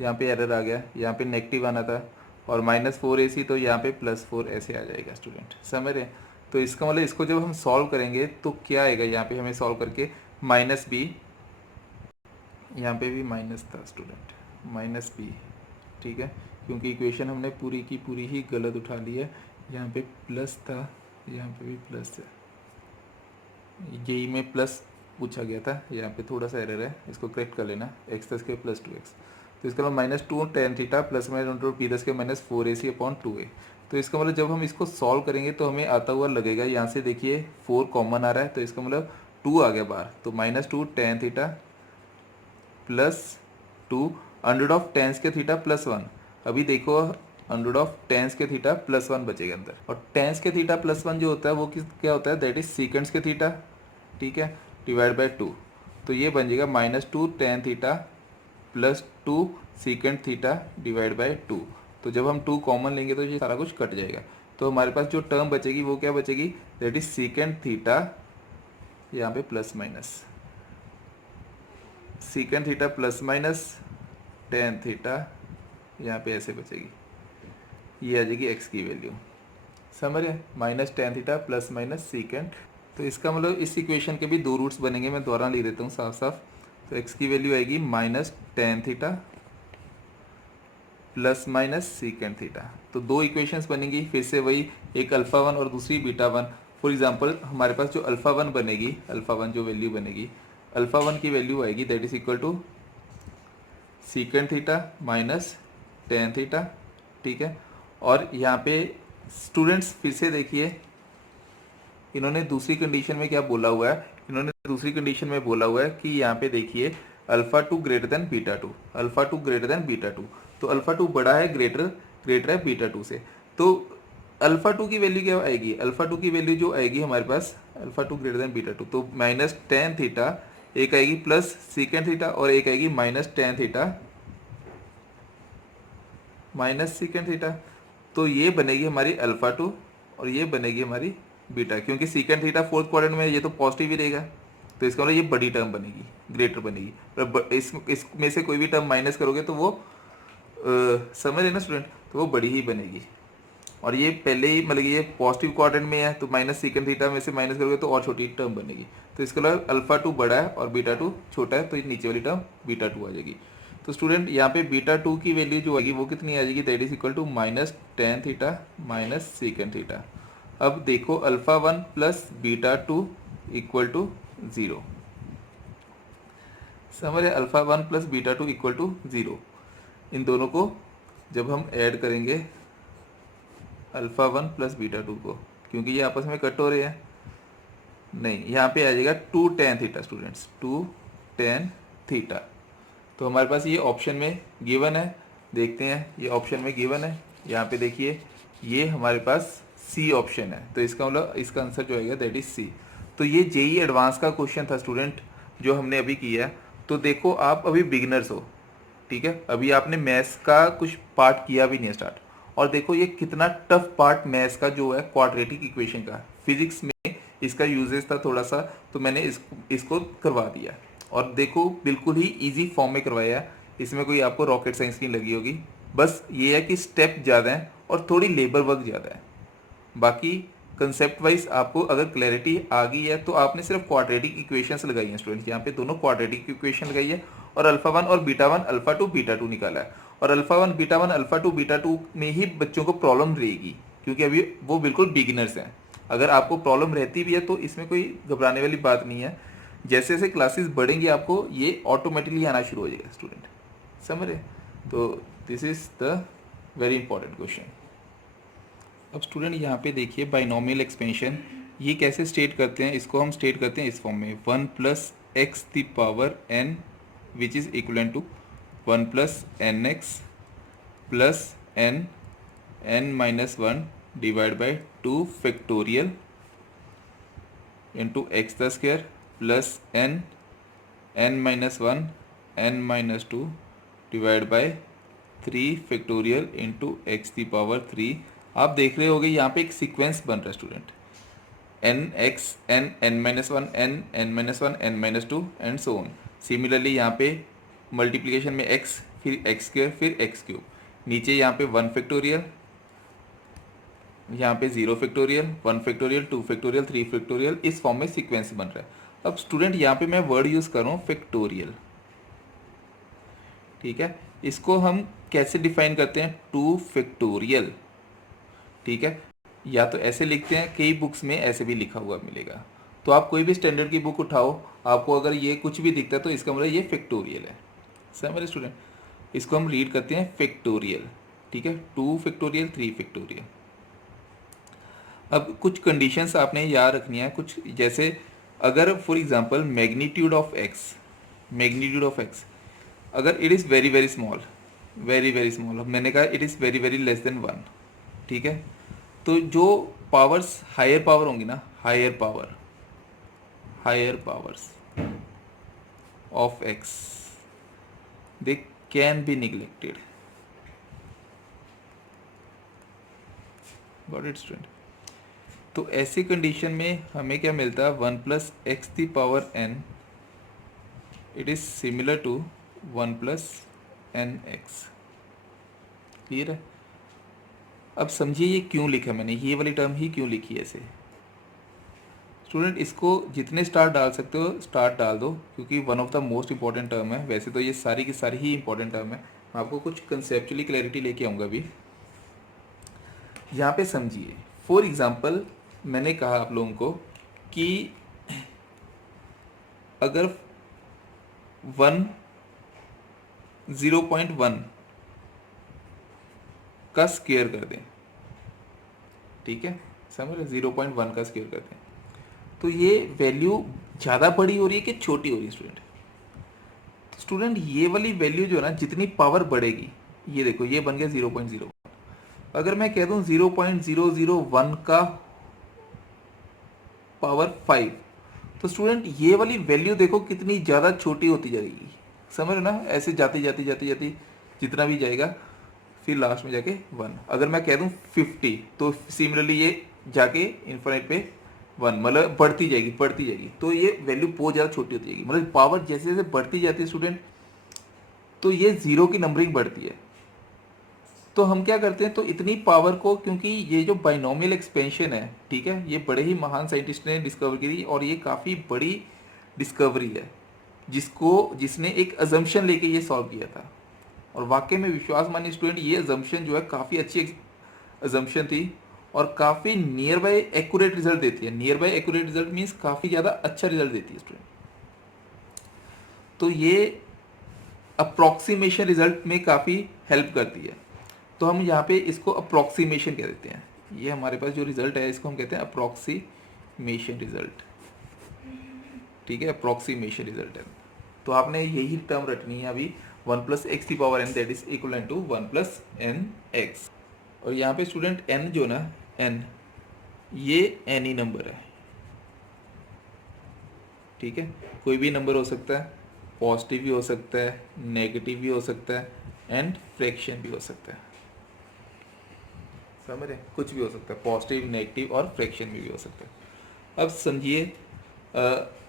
यहाँ पे एरर आ गया, यहाँ पे नेगेटिव आना था, और माइनस 4ac तो यहाँ पे प्लस 4 ऐसे आ जाएगा स्टूडेंट, समझ रहे हैं। तो इसका मतलब इसको जब हम सॉल्व करेंगे तो क्या आएगा, यहाँ पे हमें सॉल्व करके माइनस बी, यहाँ पे भी माइनस था स्टूडेंट, माइनस बी, ठीक है, क्योंकि इक्वेशन हमने पूरी की पूरी ही गलत उठा ली है। यहाँ पे प्लस था, यहाँ पे भी प्लस है, यही में प्लस पूछा गया था, यहाँ पे थोड़ा सा एरर है, इसको करेक्ट कर लेना, एक्स दस के प्लस 2x, तो इसका मतलब minus 2 tan theta plus minus P दस के माइनस 4ac अपॉन 2a। तो इसका मतलब जब हम इसको सॉल्व करेंगे तो हमें आता हुआ लगेगा, यहाँ से देखिए 4 कॉमन आ रहा है, तो इसका मतलब 2 आ गया बाहर, तो minus 2 tan theta plus 2 under of टेंस के थीटा प्लस 1। अभी देखो अंडर ऑफ टेंस के थीटा प्लस 1 बचेगा अंदर, और टेंस के थीटा प्लस 1 जो होता है वो क्या होता है, दैट इज सीकेंड्स के थीटा, ठीक है, डिवाइड बाई 2, तो ये बन जाएगा minus 2 tan theta plus 2 secant theta divide by 2। तो जब हम 2 कॉमन लेंगे तो ये सारा कुछ कट जाएगा, तो हमारे पास जो टर्म बचेगी वो क्या बचेगी, दैट इज सीकेंड थीटा, यहाँ पे plus minus secant theta plus minus tan theta, यहाँ पे ऐसे बचेगी, ये आ जाएगी एक्स की वैल्यू, समझ रहे, minus tan theta plus minus सीकेंड। तो इसका मतलब इस इक्वेशन के भी दो रूट्स बनेंगे, मैं दोबारा लिख देता हूँ साफ साफ। तो एक्स की वैल्यू आएगी minus tan theta plus minus secant theta. तो दो इक्वेशंस बनेंगी, फिर से वही, एक अल्फ़ा वन और दूसरी बीटा वन। फॉर एग्जांपल हमारे पास जो अल्फ़ा वन बनेगी, अल्फ़ा वन जो वैल्यू बनेगी, अल्फ़ा वन की वैल्यू आएगी that is equal to secant theta minus tan theta, ठीक है। और यहाँ पे स्टूडेंट्स फिर से देखिए, इन्होंने दूसरी कंडीशन में क्या बोला हुआ है, इन्होंने दूसरी कंडीशन में बोला हुआ है कि यहाँ पे देखिए alpha two greater than beta to, alpha two greater than beta two, तो अल्फा टू बड़ा है, ग्रेटर है बीटा टू से। तो अल्फा टू की वैल्यू क्या आएगी, अल्फा टू की वैल्यू जो आएगी हमारे पास, alpha two greater than beta two, तो माइनस टेन थीटा, एक आएगी प्लस सीकेंड थीटा और एक आएगी minus tan theta minus secant theta. तो ये बनेगी हमारी अल्फा टू और ये बनेगी हमारी बीटा, क्योंकि सीकेंड थीटा फोर्थ क्वाड्रेंट में, ये तो पॉजिटिव ही रहेगा, तो इसका मतलब ये बड़ी टर्म बनेगी, ग्रेटर बनेगी। पर इसमें से कोई भी टर्म माइनस करोगे तो वो समझ लेना स्टूडेंट, तो वो बड़ी ही बनेगी। और ये पहले ही मतलब ये पॉजिटिव क्वाड्रेंट में है, तो माइनस सीकेंड थीटा में से माइनस करोगे तो और छोटी टर्म बनेगी। तो इसका मतलब अल्फा टू बड़ा है और बीटा टू छोटा है, तो ये नीचे वाली टर्म बीटा टू आ जाएगी। तो स्टूडेंट यहाँ पे बीटा टू की वैल्यू जो आएगी वो कितनी आ जाएगी, that is equal to minus tan theta minus secant theta. अब देखो alpha one plus beta two equal to zero, समझ रहे, alpha one plus beta two equal to zero. इन दोनों को जब हम ऐड करेंगे alpha one plus beta two को, क्योंकि ये आपस में कट हो रहे हैं, नहीं, यहाँ पे आ जाएगा two tan theta students, two tan theta. तो हमारे पास ये ऑप्शन में गिवन है, देखते हैं ये ऑप्शन में गिवन है, यहाँ पे देखिए ये हमारे पास सी ऑप्शन है, तो इसका मतलब इसका आंसर जो आएगा दैट इज सी। तो ये जेई एडवांस का क्वेश्चन था स्टूडेंट जो हमने अभी किया है। तो देखो आप अभी बिगिनर्स हो, ठीक है, अभी आपने मैथ्स का कुछ पार्ट किया भी नहीं है स्टार्ट, और देखो ये कितना टफ पार्ट मैथ्स का जो है क्वाड्रेटिक इक्वेशन का, फिजिक्स में इसका यूजेस था थोड़ा सा, तो मैंने इसको करवा दिया, और देखो बिल्कुल ही इजी फॉर्म में करवाया है, इसमें कोई आपको रॉकेट साइंस की लगी होगी, बस ये है कि स्टेप ज़्यादा है और थोड़ी लेबर वर्क ज़्यादा है। बाकी कंसेप्ट वाइज आपको अगर क्लैरिटी आ गई है तो आपने सिर्फ क्वाड्रेटिक इक्वेशंस लगाई हैं स्टूडेंट्स, यहाँ पे दोनों क्वाड्रेटिक इक्वेशन लगाई है, और अल्फा वन और beta one, alpha two beta two निकाला है, और alpha one alpha two beta two में ही बच्चों को प्रॉब्लम रहेगी, क्योंकि अभी वो बिल्कुल बिगिनर्स हैं। अगर आपको प्रॉब्लम रहती भी है तो इसमें कोई घबराने वाली बात नहीं है, जैसे जैसे क्लासेस बढ़ेंगी आपको ये ऑटोमेटिकली आना शुरू हो जाएगा स्टूडेंट, समझ रहे। तो this is the very important question. अब स्टूडेंट यहाँ पे देखिए बाइनोमियल एक्सपेंशन ये कैसे स्टेट करते हैं, इसको हम स्टेट करते हैं इस फॉर्म में, one plus x the power n which is equal to one plus n x plus n n minus one divide by two factorial into x the square plus n minus one n minus two divide by 3 factorial into x the power 3। आप देख रहे होगे यहाँ पे एक सीक्वेंस बन रहा है student, n x n minus one n minus one n minus two and so on. Similarly यहाँ पे मल्टीप्लिकेशन में एक्स, फिर एक्स स्क्वायर, फिर एक्स क्यूब, नीचे यहाँ पे 1 फैक्टोरियल, यहाँ पे 0 फैक्टोरियल, 1 फैक्टोरियल, 2 फैक्टोरियल, 3 फैक्टोरियल, इस फॉर्म में सीक्वेंस बन रहा है। अब स्टूडेंट यहाँ पे मैं वर्ड यूज़ कर रहा हूँ फैक्टोरियल, ठीक है। इसको हम कैसे डिफाइन करते हैं, 2 फैक्टोरियल, ठीक है। या तो ऐसे लिखते हैं, कई बुक्स में ऐसे भी लिखा हुआ मिलेगा। तो आप कोई भी स्टैंडर्ड की बुक उठाओ, आपको अगर ये कुछ भी दिखता है तो इसका मतलब ये फैक्टोरियल है। समझ स्टूडेंट, इसको हम रीड करते हैं फैक्टोरियल, ठीक है। 2 फैक्टोरियल, 3 फैक्टोरियल। अब कुछ कंडीशंस आपने याद रखनी है, कुछ जैसे अगर for example magnitude of X अगर it is very very small, very small, मैंने कहा it is very less than 1, ठीक है। तो जो पावर्स हायर पावर होंगी ना, higher powers of x, they can be neglected. Got it student. तो ऐसी कंडीशन में हमें क्या मिलता है, 1 plus x the power n, it is similar to 1 plus n x. Clear है। अब समझिए ये क्यों लिखा मैंने, ये वाली टर्म ही क्यों लिखी है ऐसे। स्टूडेंट इसको जितने स्टार डाल सकते हो स्टार डाल दो, क्योंकि one of the most important term है। वैसे तो ये सारी की सारी ही इंपॉर्टेंट टर्म है, आपको कुछ कंसेप्चुअली क्लैरिटी लेके आऊँगा अभी। यहाँ पे समझिए, फॉर एग्जांपल मैंने कहा आप लोगों को कि अगर 0.1 का स्क्वायर कर दें, ठीक है, समझ रहे, 0.1 का स्क्वायर कर दें, तो ये वैल्यू ज़्यादा बड़ी हो रही है कि छोटी हो रही है स्टूडेंट। स्टूडेंट ये वाली वैल्यू जो है ना, जितनी पावर बढ़ेगी, ये देखो ये बन गया 0.01। अगर मैं कह दूं 0.001 का पावर 5, तो स्टूडेंट ये वाली वैल्यू देखो कितनी ज़्यादा छोटी होती जाएगी। समझ रहे ना, ऐसे जाती जितना भी जाएगा, फिर लास्ट में जाके 1। अगर मैं कह दूं 50, तो सिमिलरली ये जाके इन्फिनिट पे 1, मतलब बढ़ती जाएगी। तो ये वैल्यू बहुत ज़्यादा छोटी होती जाएगी, मतलब पावर जैसे जैसे बढ़ती जाती है स्टूडेंट, तो ये ज़ीरो की नंबरिंग बढ़ती है। तो हम क्या करते हैं, तो इतनी पावर को, क्योंकि ये जो बाइनोमियल एक्सपेंशन है, ठीक है, ये बड़े ही महान साइंटिस्ट ने डिस्कवर की थी, और ये काफ़ी बड़ी डिस्कवरी है, जिसने एक अजम्पशन लेके ये सॉल्व किया था। और वाकई में विश्वास मानिए स्टूडेंट, ये अजम्पशन जो है काफ़ी अच्छी अजम्पशन थी और काफ़ी नियर बाय एक्यूरेट रिजल्ट देती है। Near by accurate result means काफ़ी ज़्यादा अच्छा रिजल्ट देती है स्टूडेंट। तो ये अप्रॉक्सीमेशन रिजल्ट में काफ़ी हेल्प करती है। तो हम यहाँ पे इसको अप्रॉक्सीमेशन कह देते हैं। ये हमारे पास जो रिजल्ट है इसको हम कहते हैं अप्रॉक्सीमेशन रिजल्ट, ठीक है, अप्रॉक्सीमेशन रिजल्ट है। तो आपने यही टर्म रखनी है अभी, 1 plus x the power n, that is equal to 1 plus n x. और यहाँ पे स्टूडेंट एन जो ना, एन ये एनी नंबर है, ठीक है, कोई भी नंबर हो सकता है, पॉजिटिव भी हो सकता है, नेगेटिव भी हो सकता है, एंड फ्रैक्शन भी हो सकता है। समझ रहे, कुछ भी हो सकता है, पॉजिटिव, नेगेटिव और फ्रैक्शन भी हो सकता है। अब समझिए,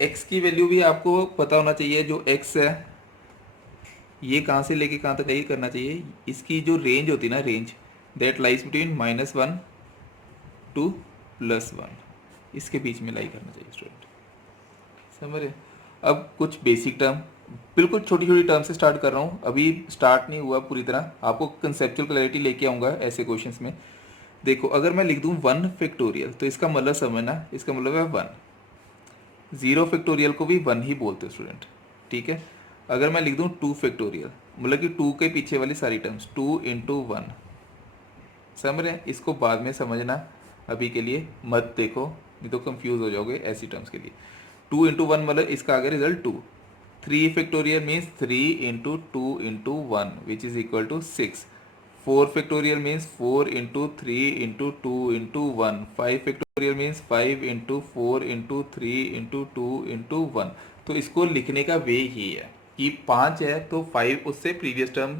एक्स की वैल्यू भी आपको पता होना चाहिए। जो एक्स है ये कहाँ से लेके कहाँ तक यही करना चाहिए, इसकी जो रेंज होती है ना, range that lies between -1 to +1, इसके बीच में लाई करना चाहिए स्टूडेंट। समझ रहे। अब कुछ बेसिक टर्म, बिल्कुल छोटी छोटी टर्म से स्टार्ट कर रहा हूँ, अभी स्टार्ट नहीं हुआ पूरी तरह, आपको कंसेप्चुअल क्लैरिटी लेके आऊँगा ऐसे क्वेश्चंस में। देखो अगर मैं लिख दूँ 1 फैक्टोरियल, तो इसका मतलब समझना, इसका मतलब है 1। 0 फैक्टोरियल को भी 1 ही बोलते हो स्टूडेंट, ठीक है। अगर मैं लिख दूँ 2 फैक्टोरियल, मतलब कि 2 के पीछे वाली सारी टर्म्स, 2 × 1। समझ रहे हैं, इसको बाद में समझना, अभी के लिए मत देखो, नहीं तो कंफ्यूज हो जाओगे ऐसी टर्म्स के लिए। 2 × 1 मतलब इसका आगे result 2। 3 factorial means 3 × 2 × 1 which is equal to 6। 4 factorial means 4 into 3 into 2 into 1। 5 factorial means 5 into 4 into 3 into 2 into 1। तो इसको लिखने का वे ही है कि 5 है तो 5 उससे previous term,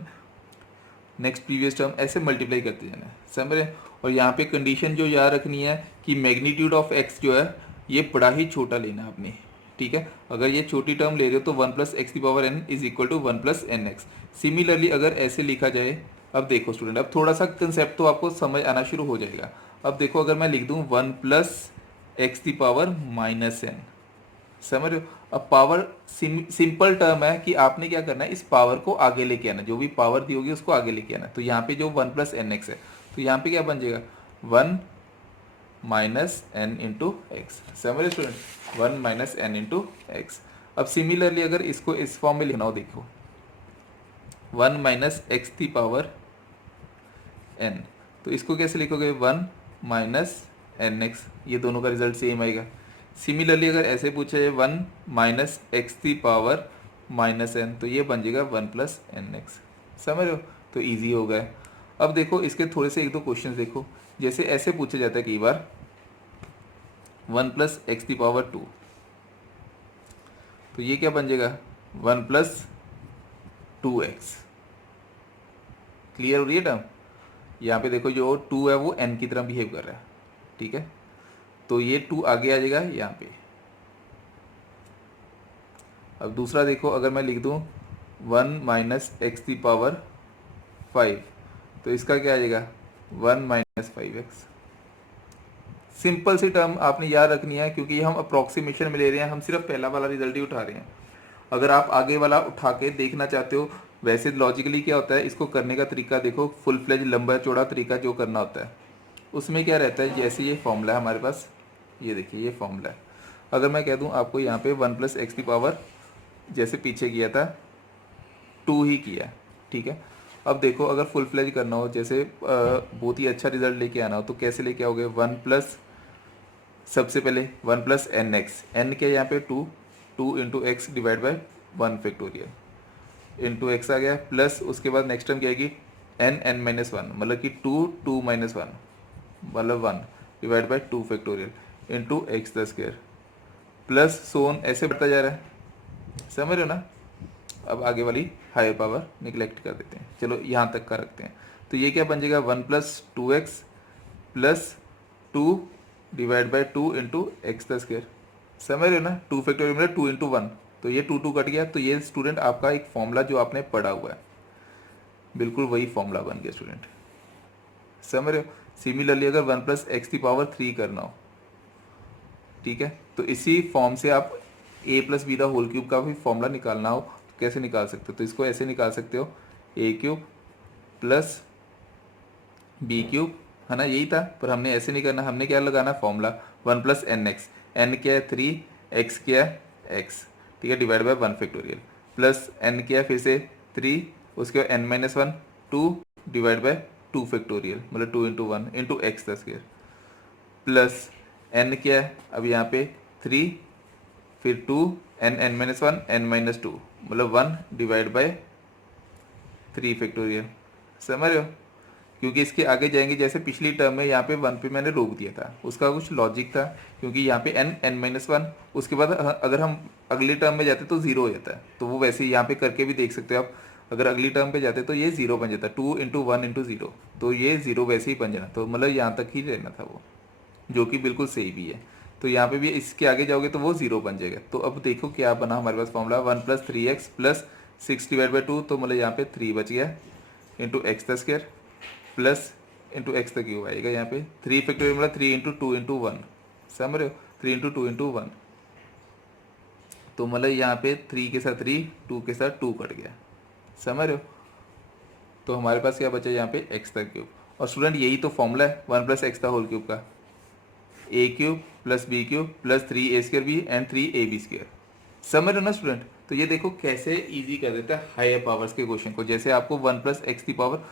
next previous term, ऐसे मल्टीप्लाई करते जाना है, समझ रहे हैं। और यहाँ पे कंडीशन जो याद रखनी है कि मैग्नीट्यूड ऑफ एक्स जो है ये बड़ा ही छोटा लेना है आपने, ठीक है। अगर ये छोटी टर्म ले रहे हो तो 1 plus x the power n is equal to 1 plus n x. Similarly अगर ऐसे लिखा जाए, अब देखो स्टूडेंट, अब थोड़ा सा कंसेप्ट तो आपको समझ आना शुरू हो जाएगा। अब देखो अगर मैं लिख दूँ 1 plus x the power minus n, समझ रहे हो। अब पावर सिंपल टर्म है कि आपने क्या करना है, इस पावर को आगे लेके आना, जो भी पावर दी होगी उसको आगे लेके आना। तो यहाँ पे जो 1 प्लस एन एक्स है, तो यहाँ पे क्या बन जाएगा 1 माइनस एन इंटू एक्स, समझ रहे student, 1 minus n into x. अब सिमिलरली अगर इसको इस फॉर्म में लिखना हो, देखो 1 माइनस एक्स की पावर एन, तो इसको कैसे लिखोगे 1 माइनस एन एक्स, ये दोनों का रिजल्ट सेम आएगा। सिमिलरली अगर ऐसे पूछा जाए 1 माइनस एक्स की पावर माइनस एन, तो ये बन जाएगा 1 प्लस एन एक्स, समझ रहे हो। तो ईजी हो गया। अब देखो इसके थोड़े से एक दो क्वेश्चन देखो, जैसे ऐसे पूछा जाता है कई बार 1 प्लस एक्स की पावर 2, तो ये क्या बन जाएगा 1 प्लस 2x। क्लियर हो रही है टर्म। यहाँ पे देखो जो 2 है वो n की तरह बिहेव कर रहा है, ठीक है, तो ये 2 आगे आ जाएगा यहाँ पे। अब दूसरा देखो, अगर मैं लिख दूँ 1 माइनस एक्स की पावर 5, तो इसका क्या आ जाएगा 1 माइनस 5x। सिंपल सी टर्म आपने याद रखनी है, क्योंकि ये हम अप्रॉक्सीमेशन में ले रहे हैं, हम सिर्फ पहला वाला रिजल्ट ही उठा रहे हैं। अगर आप आगे वाला उठा के देखना चाहते हो, वैसे लॉजिकली क्या होता है, इसको करने का तरीका देखो, फुल फ्लेज लंबा चौड़ा तरीका जो करना होता है, उसमें क्या रहता है, जैसे ये फॉर्मूला है हमारे पास, ये देखिए ये फॉर्मूला है। अगर मैं कह दूं आपको यहाँ पे 1 प्लस एक्स की पावर, जैसे पीछे किया था 2 ही किया, ठीक है। अब देखो अगर फुल फ्लेज करना हो, जैसे बहुत ही अच्छा रिजल्ट लेके आना हो, तो कैसे लेके आओगे 1 प्लस, सबसे पहले 1 प्लस एन एक्स, एन के यहाँ पे 2, 2 into X divide by 1 factorial into X आ गया, प्लस उसके बाद नेक्स्ट टर्म क्या आएगी एन माइनस 1, मतलब कि 2 माइनस 1 मतलब 1 divide by 2 factorial into x the square, plus so on ऐसे बढ़ता जा रहा है, समझ रहे हो ना। अब आगे वाली हायर पावर निगलेक्ट कर देते हैं, चलो यहाँ तक का रखते हैं। तो ये क्या बन जाएगा 1 plus 2x plus 2 divide by 2 into x the square, समझ रहे हो ना। 2 फैक्टोरियल मतलब 2 इंटू 1, तो ये 2 कट गया। तो ये स्टूडेंट आपका एक फॉर्मूला जो आपने पढ़ा हुआ है, बिल्कुल वही फॉर्मूला बन गया स्टूडेंट, समझ रहे हो। सिमिलरली अगर 1 प्लस एक्स की पावर 3 करना हो, ठीक है, तो इसी फॉर्म से आप a plus B the whole cube का भी फॉर्मूला निकालना हो तो कैसे निकाल सकते हो, तो इसको ऐसे निकाल सकते हो a cube plus B cube, है ना, यही था, पर हमने ऐसे नहीं करना, हमने क्या लगाना formula 1 plus n x, n क्या है 3, एक्स क्या है एक्स, ठीक है, divide by 1 factorial, plus n क्या है फिर से 3, उसके बाद n minus 1 2 divide by 2 factorial मतलब 2 into 1 into x the square, plus n क्या है अब यहाँ पे 3 फिर 2 एन माइनस 1 एन माइनस 2 मतलब 1 डिवाइड बाय 3 फैक्टोरियल, समझ रहे हो। क्योंकि इसके आगे जाएंगे, जैसे पिछली टर्म में यहाँ पे 1 पे मैंने रोक दिया था, उसका कुछ लॉजिक था, क्योंकि यहाँ पे एन माइनस 1, उसके बाद अगर हम अगली टर्म में जाते तो जीरो हो जाता है, तो वो वैसे ही यहाँ पे करके भी देख सकते हो आप। अगर अगली टर्म पे जाते तो ये जीरो बन जाता, 2 इंटू 1 इंटू जीरो, तो ये जीरो वैसे ही बन जाना, तो मतलब यहाँ तक ही रहना था वो, जो कि बिल्कुल सही भी है। तो यहाँ पे भी इसके आगे जाओगे तो वो जीरो बन जाएगा। तो अब देखो क्या बना हमारे पास formula 1 plus 3x plus 6 divide by 2, तो मतलब यहाँ पे 3 बच गया into x the square plus into x the cube आएगा यहाँ पे 3 फैक्टोरियल मतलब 3 इंटू 2 इंटू 1, समझ रहे हो, 3 इंटू 2 इंटू 1, तो मतलब यहाँ पे 3 के साथ 3, 2 के साथ 2 कट गया, समझ रहे हो। तो हमारे पास क्या बचा यहाँ पे एक्स द क्यूब। और स्टूडेंट यही तो फॉर्मूला है 1 plus x the whole cube का, A cube plus B cube plus 3a square B and 3ab square, समझ रहे हो ना स्टूडेंट। तो ये देखो कैसे इजी कर देता है हायर पावर्स के क्वेश्चन को। जैसे आपको 1 प्लस एक्स की पावर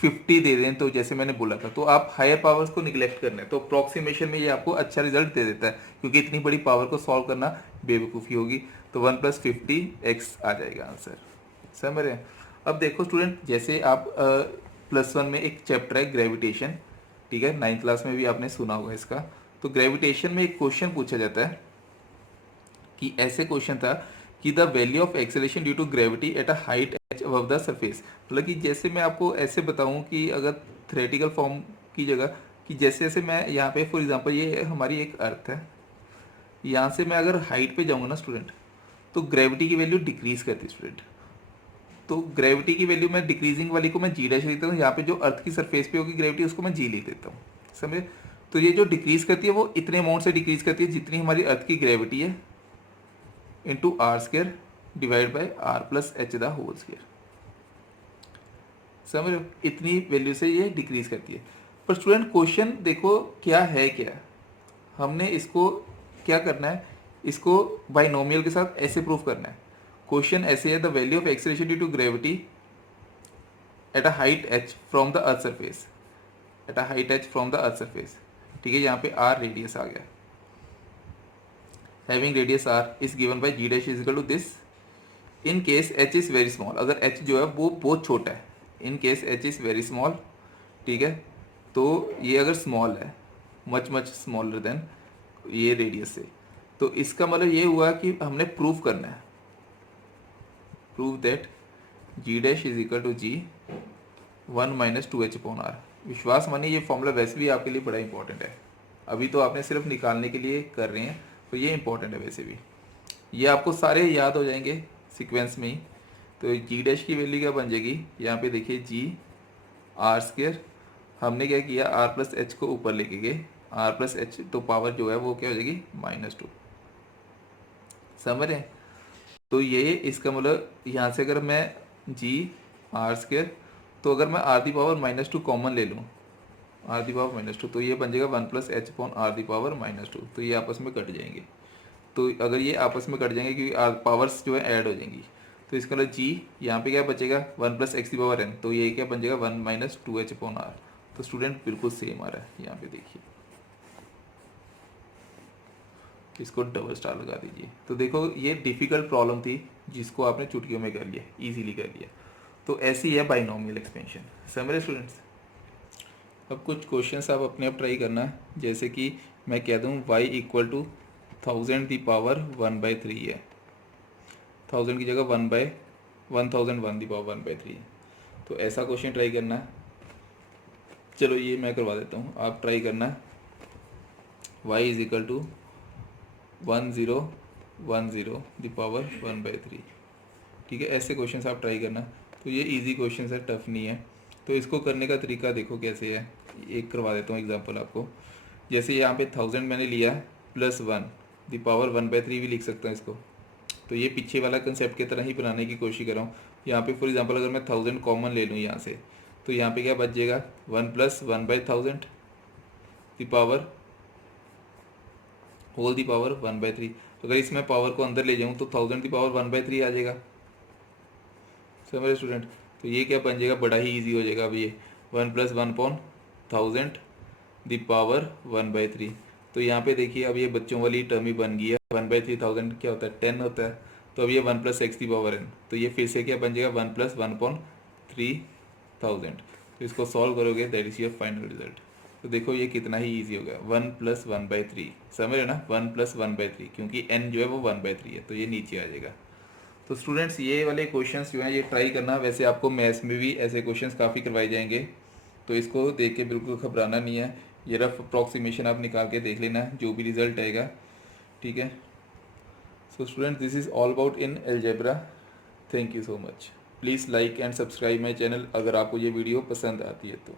50 दे रहे हैं, तो जैसे मैंने बोला था, तो आप हायर पावर्स को निगलेक्ट करना है, तो अप्रॉक्सीमेशन में ये आपको अच्छा रिजल्ट दे देता है, क्योंकि इतनी बड़ी पावर को सॉल्व करना बेवकूफ़ी होगी। तो 1 प्लस 50x आ जाएगा आंसर, समझ रहे हैं। अब देखो स्टूडेंट, जैसे आप +1 में एक चैप्टर है ग्रेविटेशन, ठीक है, 9th क्लास में भी आपने सुना होगा इसका। तो ग्रेविटेशन में एक क्वेश्चन पूछा जाता है कि ऐसे क्वेश्चन था कि the value of acceleration due to gravity at a height H above the surface. मतलब कि जैसे मैं आपको ऐसे बताऊं कि अगर थ्योरेटिकल फॉर्म की जगह कि जैसे जैसे मैं यहाँ पे फॉर एग्जांपल ये हमारी एक अर्थ है, यहाँ से मैं अगर हाइट पे जाऊँगा ना स्टूडेंट, तो ग्रेविटी की वैल्यू डिक्रीज करती है स्टूडेंट। तो ग्रेविटी की वैल्यू मैं डिक्रीजिंग वाली को मैं जी डैश लिखता हूँ, यहाँ पे जो अर्थ की सरफेस पे होगी ग्रेविटी उसको मैं जी लिख देता हूँ, समझे। तो ये जो डिक्रीज करती है वो इतने अमाउंट से डिक्रीज करती है जितनी हमारी अर्थ की ग्रेविटी है into R square divide by R plus H the whole square, समझ रहे हो, इतनी वैल्यू से ये डिक्रीज करती है। पर स्टूडेंट क्वेश्चन देखो क्या है, क्या हमने इसको क्या करना है, इसको बाइनोमियल के साथ ऐसे प्रूफ करना है। क्वेश्चन ऐसे है, the value of acceleration due to gravity at a height H from the earth surface, at a height H from the earth surface, ठीक है, यहाँ पे आर रेडियस आ गया, having radius R is given by G dash is equal to this in case H is very small, अगर एच जो है वो बहुत छोटा है, in case H is very small, ठीक है, तो ये अगर स्मॉल है, मच मच स्मॉलर देन ये रेडियस से, तो इसका मतलब ये हुआ कि हमने प्रूव करना है, prove that G dash is equal to G 1-2h/r। विश्वास मानिए ये फॉर्मूला वैसे भी आपके लिए बड़ा इंपॉर्टेंट है, अभी तो आपने सिर्फ निकालने के लिए कर रहे हैं, तो ये इंपॉर्टेंट है वैसे भी, ये आपको सारे याद हो जाएंगे सीक्वेंस में ही। तो जी डैश की वैल्यू क्या बन जाएगी, यहाँ पे देखिए जी आर स्क्र, हमने क्या किया आर प्लस एच को ऊपर लेके गए, आर प्लस एच तो पावर जो है वो क्या हो जाएगी -2, समझ रहे हैं। तो ये इसका मतलब यहाँ से अगर मैं जी आर स्क्र, तो अगर मैं आर दी पावर -2 कॉमन ले लूँ, आर दी पावर -2, तो ये बन जाएगा 1+h/r⁻², तो ये आपस में कट जाएंगे। तो अगर ये आपस में कट जाएंगे क्योंकि आर पावर्स जो है ऐड हो जाएंगी, तो इसका मतलब जी यहाँ पे क्या बचेगा 1+x⁴n, तो ये क्या बन जाएगा 1-2h/r। तो स्टूडेंट बिल्कुल सेम आ रहा है, यहाँ पे देखिए, इसको डबल स्टार लगा दीजिए। तो देखो ये डिफिकल्ट प्रॉब्लम थी जिसको आपने चुटकियों में कर लिया, इजीली कर लिया। तो ऐसी है बाइनोमियल एक्सपेंशन, समझ रहे स्टूडेंट्स। अब कुछ क्वेश्चंस आप अपने आप ट्राई करना, जैसे कि मैं कह दूं y equal to 1000 the power 1/3 है, 1000 की जगह 1/1001 दी पावर 1/3 है, तो ऐसा क्वेश्चन ट्राई करना। चलो ये मैं करवा देता हूँ, आप ट्राई करना y is equal to 1010 the power 1/3, ठीक है, ऐसे क्वेश्चंस आप ट्राई करना। तो ये इजी क्वेश्चंस है, टफ नहीं है। तो इसको करने का तरीका देखो कैसे है, एक करवा देता हूँ एग्जांपल आपको। जैसे यहाँ पे 1000 मैंने लिया +1 दी पावर 1/3 भी लिख सकता हूँ इसको, तो ये पीछे वाला कंसेप्ट की तरह ही बनाने की कोशिश कर रहा हूँ। यहाँ पे फॉर एग्जांपल अगर मैं 1000 कॉमन ले लूँ यहाँ से, तो यहाँ पे क्या बच जाएगा 1+1/1000 the power whole the power 1/3। अगर इसमें पावर को अंदर ले जाऊँ तो 1000 दी पावर 1/3 आ जाएगा, समझे स्टूडेंट। तो ये क्या बन जाएगा, बड़ा ही इजी हो जाएगा। अब ये 1+1/1000 दी पावर 1/3, तो यहाँ पे देखिए अब ये बच्चों वाली टर्म ही बन गई है। 1/3000 क्या होता है 10 होता है, तो अब ये 1+x⁴n, तो ये फिर से क्या बन जाएगा 1+1/3000। तो इसको सॉल्व करोगे that is your final result. तो देखो ये कितना ही ईजी हो गया, 1+1/3, समझ रहे ना, 1+1/3, क्योंकि n जो है वो 1/3 है, तो ये नीचे आ जाएगा। तो स्टूडेंट्स ये वाले क्वेश्चंस जो हैं ये ट्राई करना। वैसे आपको मैथ्स में भी ऐसे क्वेश्चंस काफ़ी करवाए जाएंगे, तो इसको देख के बिल्कुल घबराना नहीं है। ये रफ अप्रॉक्सीमेशन आप निकाल के देख लेना जो भी रिजल्ट आएगा, ठीक है। So student this is all about in algebra. Thank you so much. Please like and subscribe my channel अगर आपको ये वीडियो पसंद आती है तो।